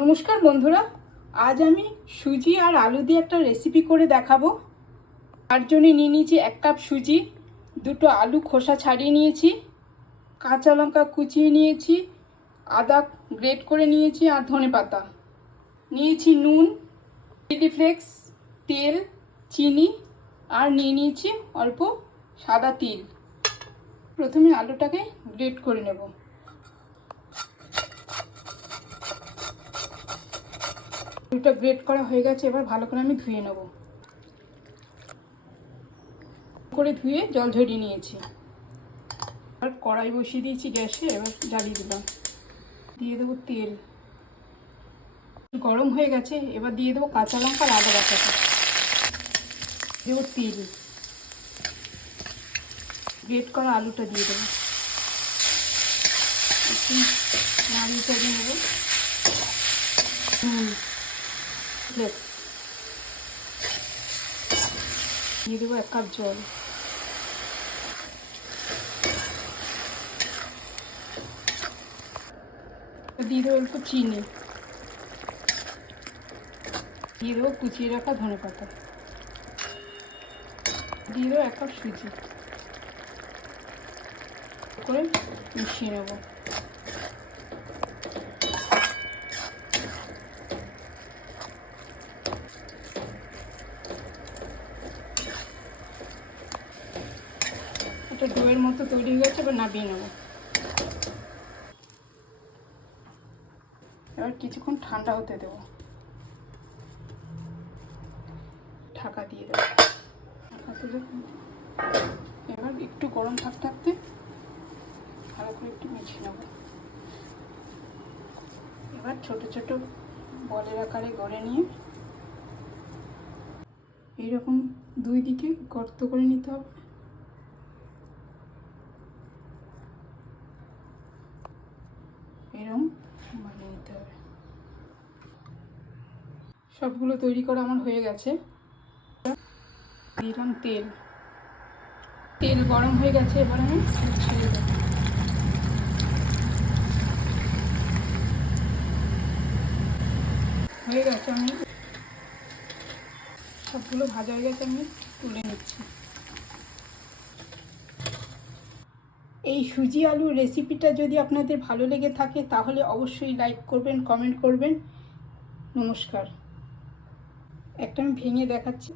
নমস্কার বন্ধুরা, আজ আমি সুজি আর আলু দিয়ে একটা রেসিপি করে দেখাবো। তার জন্য নিয়ে নিয়েছি 1 কাপ সুজি, 2টো আলু খোসা ছাড়িয়ে নিয়েছি, কাঁচা লঙ্কা কুচিয়ে নিয়েছি, আদা গ্রেট করে নিয়েছি আর ধনেপাতা নিয়েছি, নুন, চিলি ফ্লেক্স, তেল, চিনি আর নিয়ে নিয়েছি অল্প সাদা তিল। প্রথমে আলুটাকে গ্রেট করে নেব। আলুটা গ্রেট করা হয়ে গেছে, এবার ভালো করে আমি ধুয়ে নেব। ধুয়ে জল ঝরিয়ে নিয়েছি। আর কড়াই বসিয়ে দিয়েছি গ্যাসে, এবার জ্বালিয়ে দিলাম। দিয়ে দেবো তেল। গরম হয়ে গেছে, এবার দিয়ে দেবো কাঁচা লঙ্কা আর আদা বাটাটা। দেবো তেল, গ্রেট করা আলুটা দিয়ে দেবো, একটু নাড়িয়ে চাড়িয়ে নেবো। দিয়ে দেবো 1 কাপ জল। দিয়ে দেবো একটু চিনি, দিয়ে দেবো কুচিয়ে রাখা ধনেপাতা, দিয়ে দেবো 1 কাপ সুজি করে মিশিয়ে নেব। এটা ডোয়ের মতো তৈরি হয়ে গেছে, এবার নামিয়ে নেব। এবার কিছুক্ষণ ঠান্ডা হতে দেব, ঢাকা দিয়ে দেবো। এবার একটু গরম থাকতে থাকতে ভালো করে একটু মিশিয়ে নেব। এবার ছোট ছোট বলের আকারে গড়ে নিয়ে এইরকম 2 দিকে গর্ত করে নিতে হবে। এরকম বানিয়ে নিতে হবে। সবগুলো তৈরি করা আমার হয়ে গেছে। দিলাম তেল, তেল গরম হয়ে গেছে, এবার আমি ছেড়ে দেব। হয়ে গেছে, আমি সবগুলো ভাজা হয়ে গেছে, আমি তুলে নিচ্ছি। এই সুজি আলুর রেসিপিটা যদি আপনাদের ভালো লেগে থাকে তাহলে অবশ্যই লাইক করবেন, কমেন্ট করবেন। নমস্কার। একটা আমি ভেঙে দেখাচ্ছি।